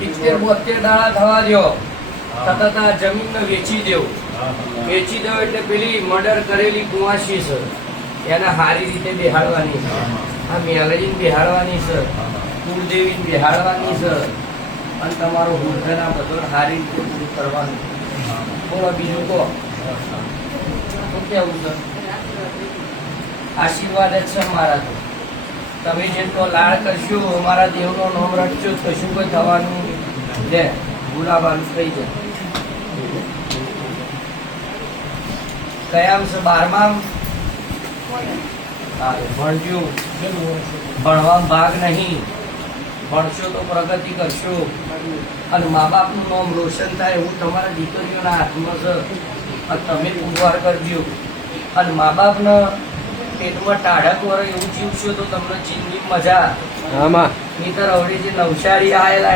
70-72 દાડા થવા દો, તરત આ જમીનને વેચી દેવું. વેચી દો એટલે પેલી મર્ડર કરેલી કુંવાસી છે એને સારી રીતે બેહાડવાની છે, આ મેલડીને બેહાડવાની છે, કુળદેવીને બેહાડવાની છે, અને તમારો હુડના બધો સારી રીતે પૂરું કરવાનું. બોલો બીજું કહો શું કેવું છે? આશીર્વાદ જ છે મારા તો. તમે જેટલો લાડ કરશો, અમારા દેવનો નામ રખશો, કશું કોઈ થવાનું લે ગુલાબાનું થઈ જાય. કયામ છે? 12માં ભણજો, ભણવામાં ભાગ નહીં. ભણશો તો પ્રગતિ કરશો અને મા બાપનું નામ રોશન થાય એવું તમારા દીકરીઓના હાથમાં છે. અને તમે પુરવાર કરજો અને મા બાપને પેટમાં ટાઢક વરે એવું જીવશો તો તમને જિંદગી મજા. નહીતર હવે જે નવસારી આવેલા